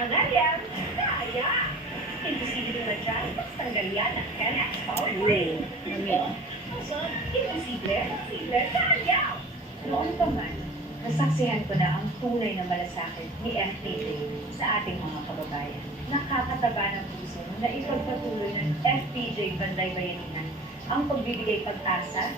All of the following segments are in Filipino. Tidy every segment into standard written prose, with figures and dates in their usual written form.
Hanggang kaya. Imposible na dyan. Tanggal yan ang NX Power Brain. Also, imposible, kaya. Noon pa man, nasaksihan ko na ang tunay na malasakit ni FPJ sa ating mga kababayan. Nakakataba ng puso na ipagpatuloy ng FPJ Banday Bayanihan ang pagbibigay pag-asa,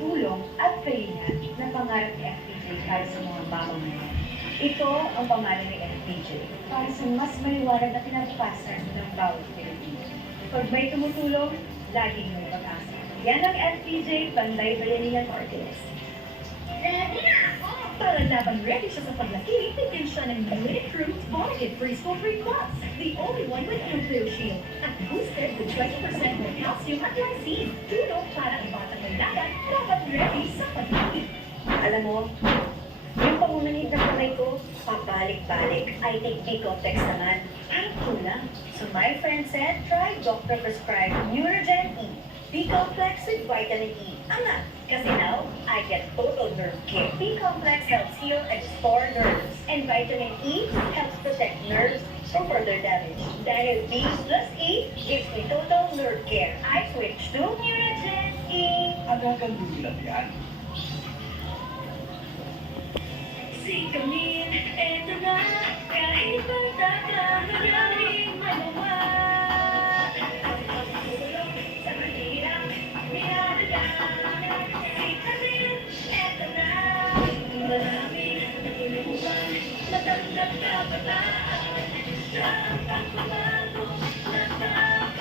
tulong at kalinga na pangarap ni FPJ para sa mga mamamayan. Ito ang pangalan ni FPJ para sa mas maliwanag na kinabukasan ng bawat Pilipino. Pag may tumutulong, laging may pag-asa. Yan ang FPJ Banday Bayanihan Ortiz. Ready na ako! Para labang ready siya sa paglaki, bigyan siya ng Unit Fruit Bonded Preschool Free Plus, the only one with Nucleo Shield, at boosted with 20% more calcium at lysine. Tulong para ang batang may dagat, dapat ready sa paglaki. Alam mo, yung pangunahing na kamay ko, pabalik-balik. I take B-complex naman. Parang kulang. So my friend said, try Doctor Prescribed Neurogen E. B-complex with vitamin E. Ama, kasi now, I get total nerve care. B-complex helps heal and restore nerves. And vitamin E helps protect nerves from further damage. Dahil B plus E gives me total nerve care. I switch to Neurogen E. Agagang lang yan. Sikamin, eto na, kahit magtaka, maraming magawa. Sa mahirap, minahalaga. Sikamin, eto na, maraming natulungan, matanggap na bataan, sa pagbabago ng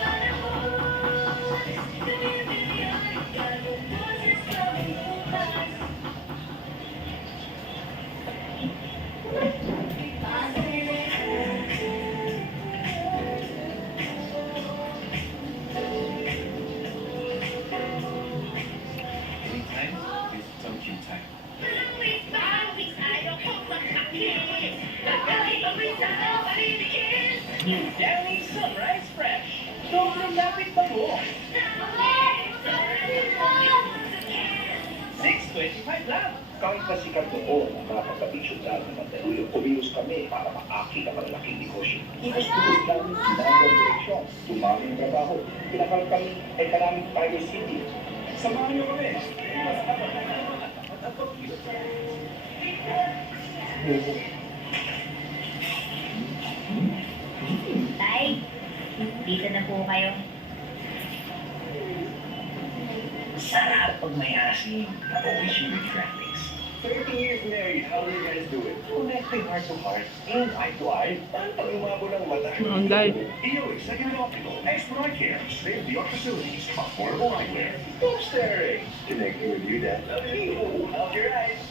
panahon. Sikamin ay bagong boses sa bukas. New Downy Sunrise Fresh. Sobrang lapit pa mo. 6.25 lang. Kahit na sikat noon ang mga pagkabisyonan ng Mandaluyong, kumilos kami para maakit ang malalaking negosyo. Inos tuloy namin ginagawa direksyon, tumami ang trabaho, pinakal kami Economic Pilot City. Samahan niyo kami. Tay, dito na po kayo. Sarap pag may asin. Always you with graphics. 30 years married, how do you guys do it? Connecting heart to heart and eye to eye. Parang pag umabo ng mata. EO Executive Optical, Expert Eye Care, state-of-the-art facilities, affordable eyewear. Stop staring. Connecting with you, Dad. EO, help your eyes.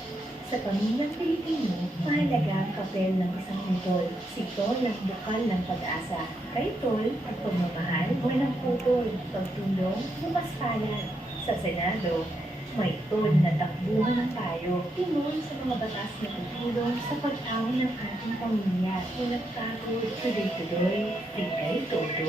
Sa pamilyang Pilipino, mahalaga ang papel ng isang tol. Si Tol ang bukal ng pag-asa. Kay Tol, ang pagmamahal, walang putol. Pagtulong, bukas palad. Sa Senado, may Tol na takbuhan ng tayo. Tinol sa mga batas na tutulong sa pag-awon ng ating pamilya. Walang takot, tuloy-tuloy, di kay Todo.